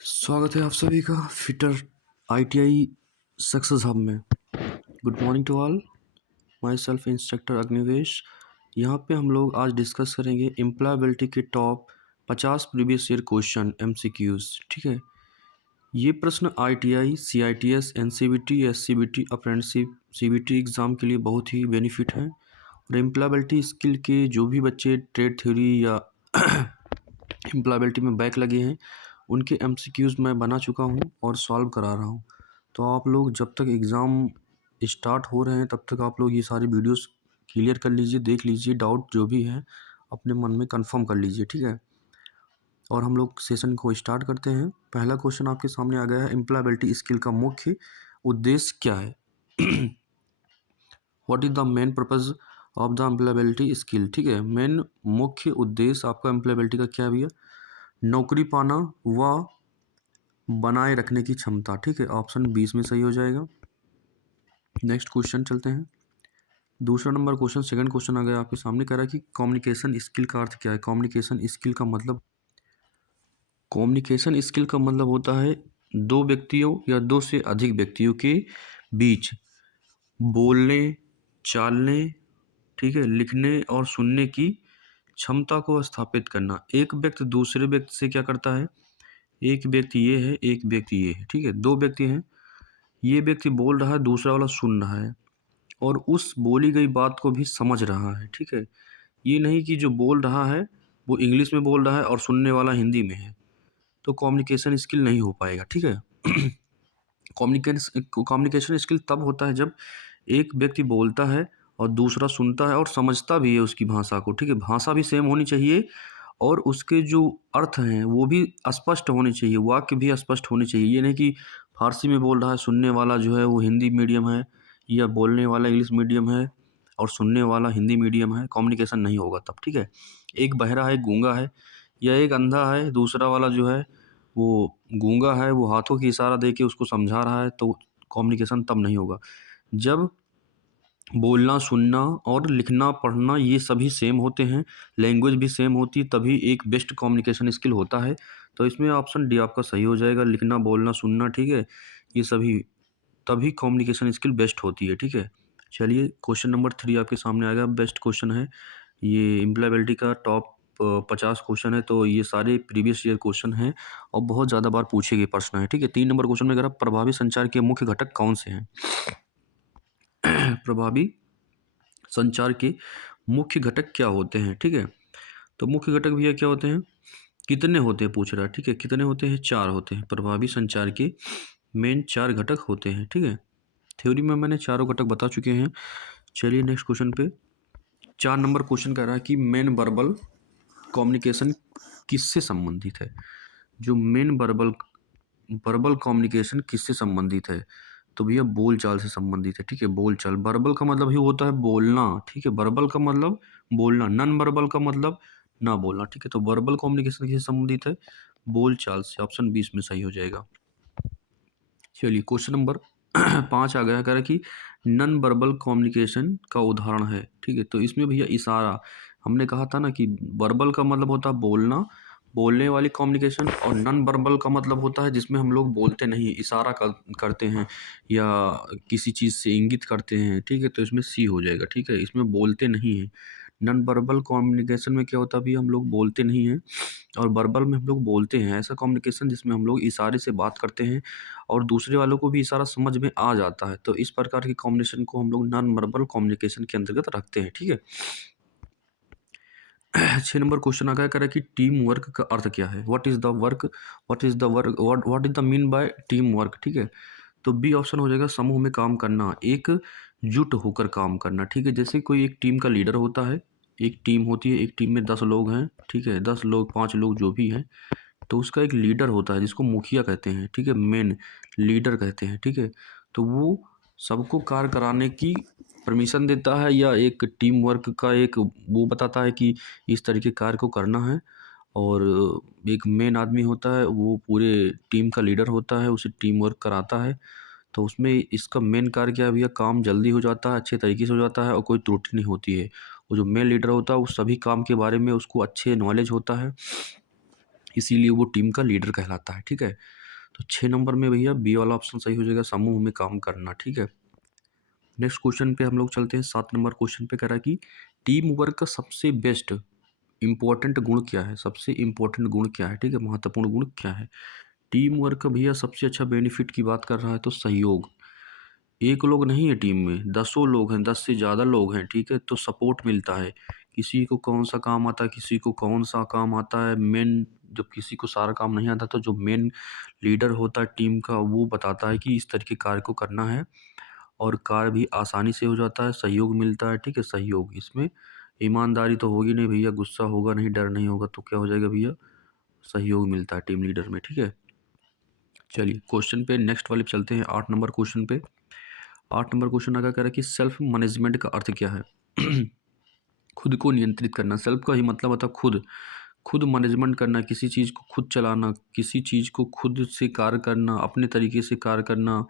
स्वागत है आप सभी का फिटर आईटीआई सक्सेस हब में। Good morning to all. Myself instructor Agnivesh. यहाँ पे हम लोग आज डिस्कस करेंगे एम्प्लॉयबिलिटी के top 50 previous year question MCQs. ठीक है, ये प्रश्न ITI, CITS, NCVT, SCVT, apprenticeship, CBT exam के लिए बहुत ही बेनिफिट है। और एम्प्लॉयबिलिटी स्किल के जो भी बच्चे ट्रेड थ्योरी या एम्प्लॉयबिलिटी में बैक लगे हैं उनके एमसीक्यूज़ मैं बना चुका हूँ और सॉल्व करा रहा हूँ। तो आप लोग जब तक एग्ज़ाम स्टार्ट हो रहे हैं तब तक आप लोग ये सारी वीडियोस क्लियर कर लीजिए, देख लीजिए, डाउट जो भी है अपने मन में कंफर्म कर लीजिए। ठीक है, और हम लोग सेशन को स्टार्ट करते हैं। पहला क्वेश्चन आपके सामने आ गया है, एम्प्लॉयबिलिटी स्किल का मुख्य उद्देश्य क्या है? What is the main purpose of the employability skill? ठीक है, मेन मुख्य उद्देश्य आपका एम्प्लॉयबिलिटी का क्या भैया? नौकरी पाना व बनाए रखने की क्षमता। ठीक है, ऑप्शन 20 में सही हो जाएगा। नेक्स्ट क्वेश्चन चलते हैं। दूसरा नंबर क्वेश्चन, सेकंड क्वेश्चन आ गया आपके सामने, कह रहा है कि कम्युनिकेशन स्किल का अर्थ क्या है? कम्युनिकेशन स्किल का मतलब होता है दो व्यक्तियों या दो से अधिक व्यक्तियों के बीच बोलने, चालने, ठीक है, लिखने और सुनने की क्षमता को स्थापित करना। एक व्यक्ति दूसरे व्यक्ति से क्या करता है? एक व्यक्ति ये है, एक व्यक्ति ये है। ठीक है, दो व्यक्ति हैं, ये व्यक्ति बोल रहा है, दूसरा वाला सुन रहा है और उस बोली गई बात को भी समझ रहा है। ठीक है, ये नहीं कि जो बोल रहा है वो इंग्लिश में बोल रहा है और सुनने वाला हिंदी में है, तो कम्युनिकेशन स्किल नहीं हो पाएगा। ठीक है, कम्युनिकेशन स्किल तब होता है जब एक व्यक्ति बोलता है और दूसरा सुनता है और समझता भी है उसकी भाषा को। ठीक है, भाषा भी सेम होनी चाहिए और उसके जो अर्थ हैं वो भी स्पष्ट होने चाहिए, वाक्य भी स्पष्ट होने चाहिए। ये नहीं कि फारसी में बोल रहा है, सुनने वाला जो है वो हिंदी मीडियम है या बोलने वाला इंग्लिश मीडियम है और सुनने वाला हिंदी मीडियम है, कम्युनिकेशन नहीं होगा तब। ठीक है, एक बहरा है, गूंगा है, या एक अंधा है, दूसरा वाला जो है वो गूंगा है, वो हाथों की इशारा दे के उसको समझा रहा है, तो कम्युनिकेशन तब नहीं होगा। जब बोलना, सुनना और लिखना, पढ़ना ये सभी सेम होते हैं, लैंग्वेज भी सेम होती है, तभी एक बेस्ट कम्युनिकेशन स्किल होता है। तो इसमें ऑप्शन डी आपका सही हो जाएगा, लिखना, बोलना, सुनना। ठीक है, ये सभी तभी कम्युनिकेशन स्किल बेस्ट होती है। ठीक है, चलिए क्वेश्चन नंबर 3 आपके सामने आएगा। बेस्ट क्वेश्चन है ये, एम्प्लॉयबिलिटी का टॉप 50 क्वेश्चन है, तो ये सारे प्रीवियस ईयर क्वेश्चन हैं और बहुत ज़्यादा बार पूछे गए प्रश्न है। ठीक है, 3 नंबर क्वेश्चन में कह रहा प्रभावी संचार के मुख्य घटक कौन से हैं? प्रभावी संचार के मुख्य घटक क्या होते हैं? ठीक है, तो मुख्य घटक भैया क्या होते हैं? कितने होते हैं पूछ रहा है। ठीक है, कितने होते हैं? 4 होते हैं। प्रभावी संचार के मेन 4 घटक होते हैं। ठीक है, थ्योरी में मैंने चारों घटक बता चुके हैं। चलिए नेक्स्ट क्वेश्चन पे। 4 नंबर क्वेश्चन कह रहा है कि मेन वर्बल कम्युनिकेशन किससे संबंधित है? जो मेन वर्बल वर्बल कम्युनिकेशन किससे संबंधित है? तो भैया बोल चाल से संबंधित है। ठीक है, बोल चाल। वर्बल का मतलब ही होता है बोलना। ठीक है, वर्बल का मतलब बोलना, नॉन वर्बल का मतलब ना बोलना। ठीक है, तो वर्बल कम्युनिकेशन किससे संबंधित है? बोल चाल से। ऑप्शन 20 में सही हो जाएगा। चलिए क्वेश्चन नंबर 5 आ गया, कह रहा है कि नॉन वर्बल कम्युनिकेशन का उदाहरण है। ठीक है, तो इसमें भैया इशारा, हमने कहा था ना कि वर्बल का मतलब होता है बोलना, बोलने वाली कम्युनिकेशन, और नॉन वर्बल का मतलब होता है जिसमें हम लोग बोलते नहीं, इशारा करते हैं या किसी चीज़ से इंगित करते हैं। ठीक है, तो इसमें सी हो जाएगा। ठीक है, इसमें बोलते नहीं हैं। नॉन वर्बल कम्युनिकेशन में क्या होता है, अभी हम लोग बोलते नहीं हैं और वर्बल में हम लोग बोलते हैं। ऐसा कम्युनिकेशन जिसमें हम लोग इशारे से बात करते हैं और दूसरे वालों को भी इशारा समझ में आ जाता है, तो इस प्रकार की कम्युनिकेशन को हम लोग नॉन वर्बल कम्युनिकेशन के अंतर्गत रखते हैं। ठीक है, 6 नंबर क्वेश्चन आ गया, कह रहा है कि टीम वर्क का अर्थ क्या है? What is the mean by team work? ठीक है, तो बी ऑप्शन हो जाएगा, समूह में काम करना, एकजुट होकर काम करना। ठीक है, जैसे कोई एक टीम का लीडर होता है, एक टीम होती है, एक टीम में 10 लोग हैं। ठीक है, 10 लोग, 5 लोग जो भी हैं, तो उसका एक लीडर होता है जिसको मुखिया कहते हैं। ठीक है, मेन लीडर कहते हैं। ठीक है, तो वो सबको कार्य कराने की परमिशन देता है या एक टीम वर्क का एक वो बताता है कि इस तरीके कार्य को करना है। और एक मेन आदमी होता है, वो पूरे टीम का लीडर होता है, उसे टीम वर्क कराता है। तो उसमें इसका मेन कार्य क्या है भैया? काम जल्दी हो जाता है, अच्छे तरीके से हो जाता है और कोई त्रुटि नहीं होती है। वो जो मेन लीडर होता है वो सभी काम के बारे में उसको अच्छे नॉलेज होता है, इसीलिए वो टीम का लीडर कहलाता है। ठीक है, तो 6 नंबर में भैया बी वाला ऑप्शन सही हो जाएगा, समूह में काम करना। ठीक है, नेक्स्ट क्वेश्चन पे हम लोग चलते हैं। 7 नंबर क्वेश्चन पे कह रहा है कि टीम वर्क का सबसे बेस्ट इंपॉर्टेंट गुण क्या है, सबसे इंपॉर्टेंट गुण क्या है। ठीक है, महत्वपूर्ण गुण क्या है टीम वर्क का भैया। सबसे अच्छा बेनिफिट की बात कर रहा है तो सहयोग। एक लोग नहीं है टीम में, 10 लोग हैं, 10 से ज़्यादा लोग हैं। ठीक है, तो सपोर्ट मिलता है। किसी को कौन सा काम आता है, किसी को कौन सा काम आता है। मेन जब किसी को सारा काम नहीं आता तो जो मेन लीडर होता है टीम का वो बताता है कि इस तरीके कार्य को करना है, और कार्य भी आसानी से हो जाता है, सहयोग मिलता है। ठीक है, सहयोग इसमें ईमानदारी तो होगी नहीं भैया, गुस्सा होगा नहीं, डर नहीं होगा, तो क्या हो जाएगा भैया, सहयोग मिलता है टीम लीडर में। ठीक है, चलिए क्वेश्चन पे नेक्स्ट वाले पे चलते हैं। 8 नंबर क्वेश्चन पे। 8 नंबर क्वेश्चन आगे कह रहा है कि सेल्फ मैनेजमेंट का अर्थ क्या है। खुद को नियंत्रित करना। सेल्फ का ही मतलब होता है खुद, खुद मैनेजमेंट करना, किसी चीज़ को खुद चलाना, किसी चीज़ को खुद से कार्य करना, अपने तरीके से कार्य करना।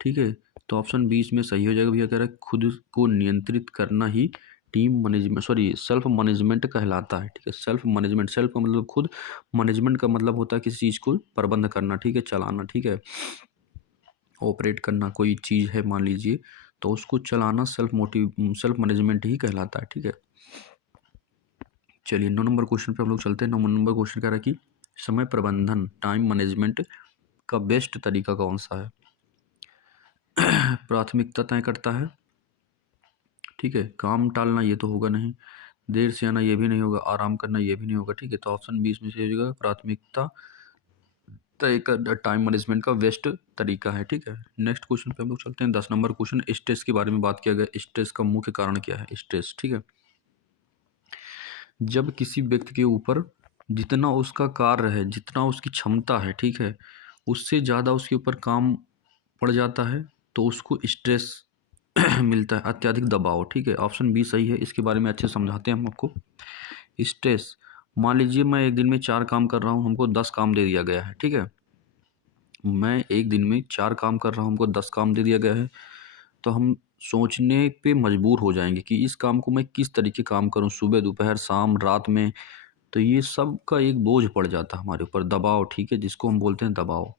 ठीक है, तो ऑप्शन 20 में सही हो जाएगा भैया। कह रहा है खुद को नियंत्रित करना ही team management, sorry self management कहलाता है। ठीक है, सेल्फ मैनेजमेंट, सेल्फ का मतलब खुद, मैनेजमेंट का मतलब होता है किसी चीज़ को प्रबंध करना। ठीक है, चलाना। ठीक है, ऑपरेट करना, कोई चीज़ है मान लीजिए तो उसको चलाना सेल्फ मैनेजमेंट ही कहलाता है। ठीक है, चलिए 9 नंबर क्वेश्चन पे हम लोग चलते हैं। 9 नंबर क्वेश्चन कह रहा है कि समय प्रबंधन, टाइम मैनेजमेंट का बेस्ट तरीका कौन सा है। प्राथमिकता तय करता है। ठीक है, काम टालना ये तो होगा नहीं, देर से आना ये भी नहीं होगा, आराम करना ये भी नहीं होगा। ठीक है, तो ऑप्शन 20 में से हो जाएगा प्राथमिकता तय कर टाइम मैनेजमेंट का बेस्ट तरीका है। ठीक है, नेक्स्ट क्वेश्चन पे हम लोग चलते हैं। 10 नंबर क्वेश्चन, स्ट्रेस के बारे में बात किया गया। स्ट्रेस का मुख्य कारण क्या है, स्ट्रेस। ठीक है, जब किसी व्यक्ति के ऊपर जितना उसका कार्य है, जितना उसकी क्षमता है, ठीक है, उससे ज़्यादा उसके ऊपर काम पड़ जाता है तो उसको स्ट्रेस मिलता है, अत्यधिक दबाव। ठीक है, ऑप्शन बी सही है। इसके बारे में अच्छे समझाते हैं हम आपको। स्ट्रेस, मान लीजिए मैं एक दिन में 4 काम कर रहा हूँ, हमको 10 काम दे दिया गया है। ठीक है, मैं एक दिन में 4 काम कर रहा हूँ, हमको 10 काम दे दिया गया है, तो हम सोचने पे मजबूर हो जाएंगे कि इस काम को मैं किस तरीके काम करूँ, सुबह, दोपहर, शाम, रात में। तो ये सब का एक बोझ पड़ जाता है हमारे ऊपर, दबाव। ठीक है, जिसको हम बोलते हैं दबाव।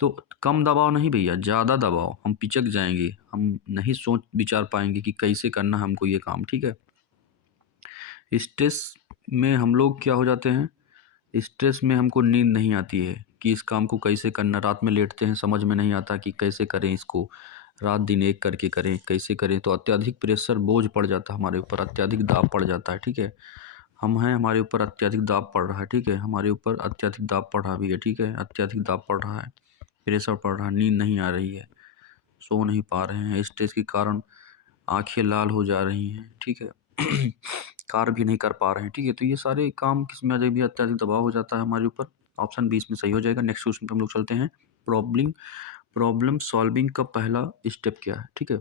तो कम दबाव नहीं भैया, ज़्यादा दबाव, हम पिचक जाएंगे, हम नहीं सोच विचार पाएंगे कि कैसे करना है हमको ये काम। ठीक है, स्ट्रेस में हम लोग क्या हो जाते हैं, स्ट्रेस में हमको नींद नहीं आती है कि इस काम को कैसे करना। रात में लेटते हैं, समझ में नहीं आता कि कैसे करें इसको, रात दिन एक करके करें, कैसे करें। तो अत्यधिक प्रेशर, बोझ पड़ जाता है हमारे ऊपर, अत्यधिक दाब पड़ जाता है। ठीक है, हम हैं, हमारे ऊपर अत्यधिक दाब पड़ रहा है। ठीक है, हमारे ऊपर अत्यधिक दाब पड़ रहा भी है। ठीक है, अत्यधिक दाब पड़ रहा है, प्रेशर पड़ रहा है, नींद नहीं आ रही है, सो नहीं पा रहे हैं, स्ट्रेस के कारण आंखें लाल हो जा रही हैं। ठीक है, कार्य भी नहीं कर पा रहे हैं। ठीक है, तो ये सारे काम किस में आ जाए भी, अत्यधिक दबाव हो जाता है हमारे ऊपर। ऑप्शन 20 में सही हो जाएगा। नेक्स्ट क्वेश्चन पे हम लोग चलते हैं। प्रॉब्लम प्रॉब्लम सॉल्विंग का पहला स्टेप क्या है। ठीक है,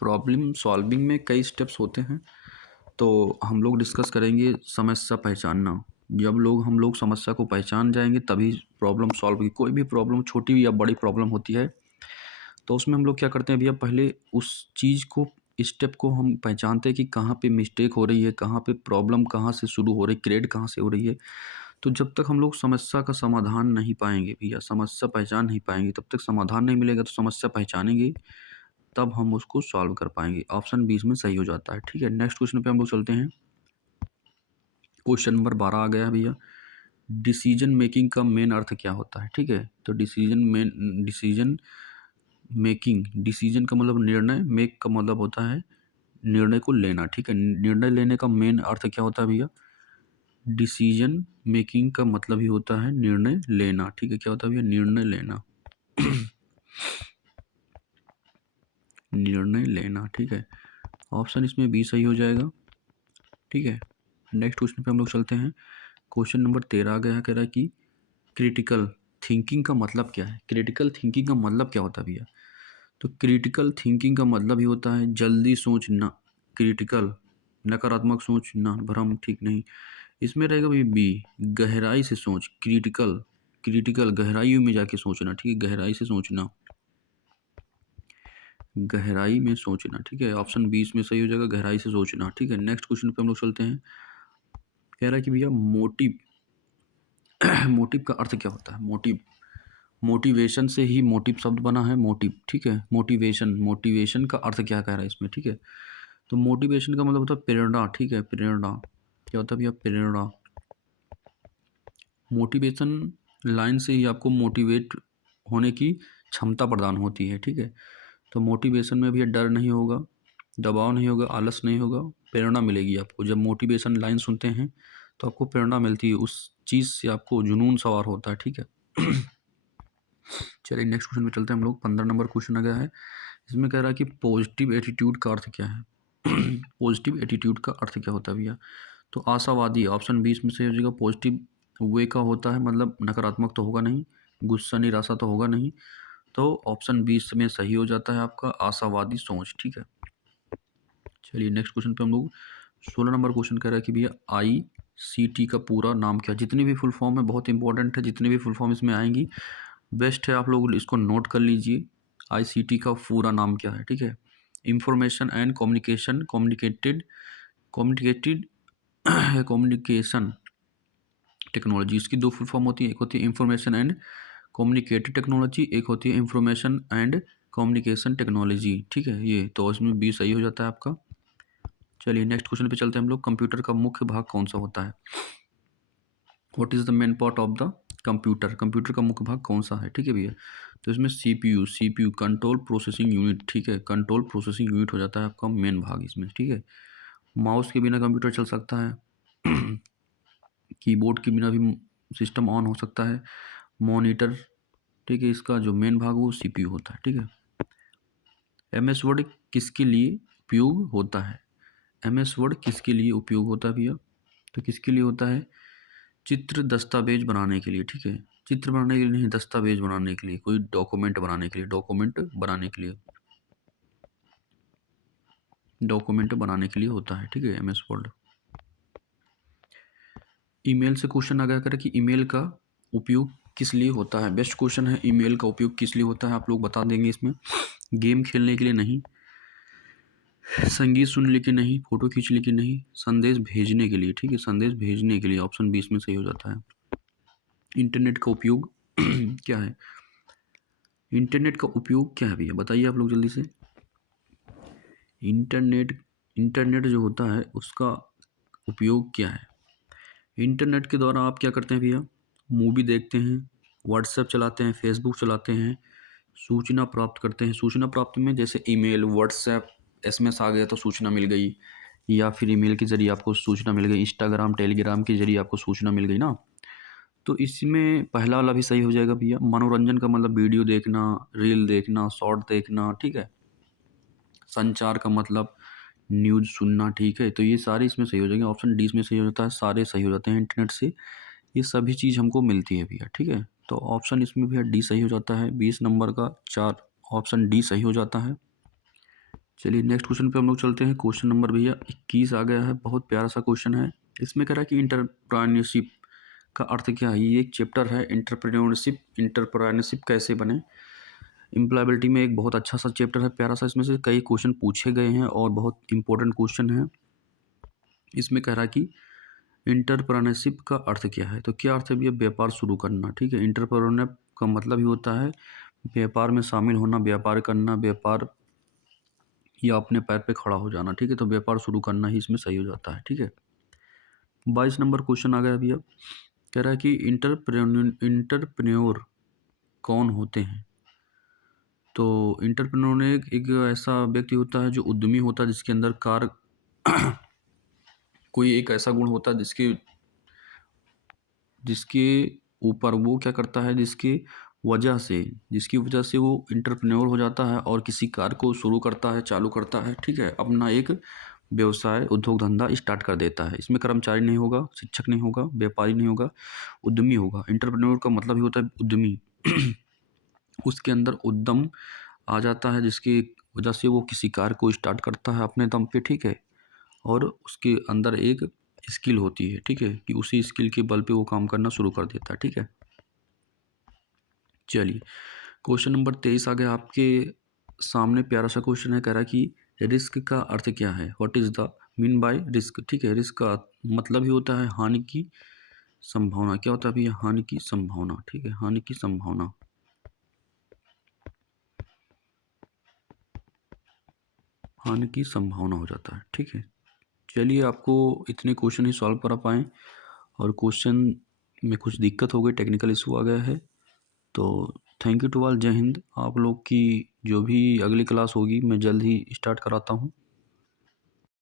प्रॉब्लम सॉल्विंग में कई स्टेप्स होते हैं, तो हम लोग डिस्कस करेंगे समस्या पहचानना। जब हम लोग समस्या को पहचान जाएंगे तभी प्रॉब्लम सॉल्व होगी। कोई भी प्रॉब्लम, छोटी या बड़ी प्रॉब्लम होती है, तो उसमें हम लोग क्या करते हैं भैया, पहले उस चीज़ को, स्टेप को हम पहचानते हैं कि कहाँ पे मिस्टेक हो रही है, कहाँ पे प्रॉब्लम कहाँ से शुरू हो रही है, क्रिएट कहाँ से हो रही है। तो जब तक हम लोग समस्या का समाधान नहीं पाएंगे भैया, समस्या पहचान नहीं पाएंगे, तब तक समाधान नहीं मिलेगा। तो समस्या पहचानेंगे तब हम उसको सॉल्व कर पाएंगे। ऑप्शन 20 में सही हो जाता है। ठीक है, नेक्स्ट क्वेश्चन पे हम लोग चलते हैं। क्वेश्चन नंबर 12 आ गया है भैया। डिसीजन मेकिंग का मेन अर्थ क्या होता है। ठीक है, तो डिसीजन मेकिंग, डिसीजन का मतलब निर्णय, मेक का मतलब होता है निर्णय को लेना। ठीक है, निर्णय लेने का मेन अर्थ क्या होता है भैया, डिसीजन मेकिंग का मतलब ही होता है निर्णय लेना। ठीक है, क्या होता है भैया, निर्णय लेना। निर्णय लेना। ठीक है, ऑप्शन इसमें बी सही हो जाएगा। ठीक है, नेक्स्ट क्वेश्चन पे हम लोग चलते हैं। क्वेश्चन नंबर 13 आ गया है, कह रहा है कि क्रिटिकल थिंकिंग का मतलब क्या है। क्रिटिकल थिंकिंग का मतलब क्या होता है भैया, तो क्रिटिकल थिंकिंग का मतलब ही होता है जल्दी सोचना। क्रिटिकल, नकारात्मक सोचना, भ्रम, ठीक नहीं। इसमें रहेगा भाई बी, गहराई से सोच। क्रिटिकल, क्रिटिकल गहराई में जाके सोचना। ठीक है, गहराई से सोचना, गहराई में सोचना। ठीक है, ऑप्शन 20 में सही हो जाएगा, गहराई से सोचना। ठीक है, नेक्स्ट क्वेश्चन पे हम लोग चलते हैं। कह रहा है कि भैया मोटिव मोटिव का अर्थ क्या होता है? मोटिवेशन से ही मोटिव शब्द बना है, मोटिव, ठीक है। मोटिवेशन का अर्थ क्या कह रहा है इसमें, ठीक है। तो मोटिवेशन का मतलब होता है प्रेरणा, ठीक है। प्रेरणा क्या होता है भैया? प्रेरणा। मोटिवेशन लाइन से ही आपको मोटिवेट होने की क्षमता प्रदान होती है, ठीक है। तो मोटिवेशन में भी डर नहीं होगा, दबाव नहीं होगा, आलस नहीं होगा, प्रेरणा मिलेगी आपको। जब मोटिवेशन लाइन सुनते हैं तो आपको प्रेरणा मिलती है, उस चीज़ से आपको जुनून सवार होता है, ठीक है। चलिए नेक्स्ट क्वेश्चन पे चलते हैं हम लोग। 15 नंबर क्वेश्चन आ गया है। इसमें कह रहा है कि पॉजिटिव एटीट्यूड का अर्थ क्या है? पॉजिटिव एटीट्यूड का अर्थ क्या होता है भैया? तो आशावादी, ऑप्शन 20 में सही हो जाएगा। पॉजिटिव वे का होता है, मतलब नकारात्मक तो होगा नहीं, गुस्सा निराशा तो होगा नहीं, तो ऑप्शन 20 में सही हो जाता है आपका आशावादी सोच, ठीक है। चलिए नेक्स्ट क्वेश्चन पे हम लोग 16 नंबर क्वेश्चन कह रहा है कि भैया ICT का पूरा नाम क्या? जितनी भी फुल फॉर्म है बहुत इंपॉर्टेंट है, जितनी भी फुल फॉर्म इसमें आएंगी बेस्ट है, आप लोग इसको नोट कर लीजिए। ICT का पूरा नाम क्या है, ठीक है। Information and communication communicated communication technology, इसकी दो फुल फॉर्म होती है। एक होती है इंफॉर्मेशन एंड कम्युनिकेटेड टेक्नोलॉजी, एक होती है इंफॉर्मेशन एंड कम्युनिकेशन टेक्नोलॉजी, ठीक है। ये तो इसमें बी सही हो जाता है आपका। चलिए नेक्स्ट क्वेश्चन पे चलते हैं हम लोग। कंप्यूटर का मुख्य भाग कौन सा होता है? What is the main part of the computer? Computer का मुख्य भाग कौन सा है, ठीक है भैया। तो इसमें CPU कंट्रोल प्रोसेसिंग यूनिट, ठीक है। कंट्रोल प्रोसेसिंग यूनिट हो जाता है आपका मेन भाग इसमें, ठीक है। माउस के बिना कंप्यूटर चल सकता है। कीबोर्ड के बिना भी सिस्टम ऑन हो सकता है। मॉनिटर, ठीक है, इसका जो मेन भाग वो CPU होता है, ठीक है। MS वर्ड किसके लिए उपयोग होता है? MS वर्ड किसके लिए उपयोग होता है भैया? तो किसके लिए होता है? चित्र दस्तावेज बनाने के लिए, ठीक है। चित्र बनाने के लिए नहीं, दस्तावेज बनाने के लिए, कोई डॉक्यूमेंट बनाने के लिए, डॉक्यूमेंट बनाने के लिए होता है, ठीक है। MS word. ईमेल से क्वेश्चन आ गया करे कि ईमेल का उपयोग किस लिए होता है? बेस्ट क्वेश्चन है, ईमेल का उपयोग किस लिए होता है आप लोग बता देंगे इसमें। गेम खेलने के लिए नहीं, संगीत सुनने के नहीं, फोटो खींचने के नहीं, संदेश भेजने के लिए, ठीक है। संदेश भेजने के लिए ऑप्शन 20 में सही हो जाता है। इंटरनेट का उपयोग क्या है? इंटरनेट का उपयोग क्या है भैया, बताइए आप लोग जल्दी से। इंटरनेट इंटरनेट जो होता है उसका उपयोग क्या है? इंटरनेट के द्वारा आप क्या करते हैं भैया? मूवी देखते हैं, व्हाट्सएप चलाते हैं, फेसबुक चलाते हैं, सूचना प्राप्त करते हैं। सूचना प्राप्त में जैसे ईमेल, व्हाट्सएप, SMS आ गया तो सूचना मिल गई, या फिर ईमेल के जरिए आपको सूचना मिल गई, इंस्टाग्राम टेलीग्राम के जरिए आपको सूचना मिल गई ना। तो इसमें पहला वाला भी सही हो जाएगा भैया। मनोरंजन का मतलब वीडियो देखना, रील देखना, शॉर्ट देखना, ठीक है। संचार का मतलब न्यूज़ सुनना, ठीक है। तो ये सारे इसमें सही हो जाएंगे। ऑप्शन डी इसमें सही हो जाता है, सारे सही हो जाते हैं इंटरनेट से। ये सभी चीज़ हमको मिलती है भैया, ठीक है। तो ऑप्शन इसमें भैया डी सही हो जाता है। 20 नंबर का 4 ऑप्शन डी सही हो जाता है। चलिए नेक्स्ट क्वेश्चन पे हम लोग चलते हैं। क्वेश्चन नंबर भैया 21 आ गया है, बहुत प्यारा सा क्वेश्चन है। इसमें कह रहा है कि इंटरप्रेन्योरशिप का अर्थ क्या है? ये एक चैप्टर है इंटरप्रेन्योरशिप कैसे बने। एम्प्लॉयबिलिटी में एक बहुत अच्छा सा चैप्टर है, प्यारा सा। इसमें से कई क्वेश्चन पूछे गए हैं और बहुत इंपॉर्टेंट क्वेश्चन है। इसमें कह रहा है कि इंटरप्रेन्योरशिप का अर्थ क्या है? तो क्या अर्थ है भैया? व्यापार शुरू करना, ठीक है। इंटरप्रेन्योर का मतलब ही होता है व्यापार में शामिल होना, व्यापार करना, व्यापार या अपने पैर पे खड़ा हो जाना, ठीक है। तो व्यापार शुरू करना ही इसमें सही हो जाता है, ठीक है। 22 नंबर क्वेश्चन आ गया भैया। कह रहा है कि इंटरप्रेन्योर कौन होते हैं? तो इंटरप्रेन्योर एक ऐसा व्यक्ति होता है जो उद्यमी होता है, जिसके अंदर कोई एक ऐसा गुण होता है जिसके जिसके ऊपर वो क्या करता है, जिसकी वजह से वो इंटरप्रेन्योर हो जाता है और किसी कार्य को शुरू करता है, चालू करता है, ठीक है। अपना एक व्यवसाय, उद्योग धंधा स्टार्ट कर देता है। इसमें कर्मचारी नहीं होगा, शिक्षक नहीं होगा, व्यापारी नहीं होगा, उद्यमी होगा। इंटरप्रेन्योर का मतलब ही होता है उद्यमी। उसके अंदर उद्यम आ जाता है, जिसकी वजह से वो किसी कार्य को स्टार्ट करता है अपने दम पे, ठीक है। और उसके अंदर एक स्किल होती है, ठीक है, कि उसी स्किल के बल पे वो काम करना शुरू कर देता है, ठीक है। चलिए क्वेश्चन नंबर 23 आ गया आपके सामने, प्यारा सा क्वेश्चन है। कह रहा है कि रिस्क का अर्थ क्या है? What is the mean by risk, ठीक है। रिस्क का मतलब ही होता है हानि की संभावना क्या होता है भैया? हानि की संभावना, ठीक है, हानि की संभावना। हानि की संभावना हो जाता है, ठीक है। चलिए, आपको इतने क्वेश्चन ही सॉल्व करा पाएँ और क्वेश्चन में कुछ दिक्कत हो गई, टेक्निकल इशू आ गया है। तो थैंक यू टू ऑल, जय हिंद। आप लोग की जो भी अगली क्लास होगी मैं जल्द ही स्टार्ट कराता हूँ।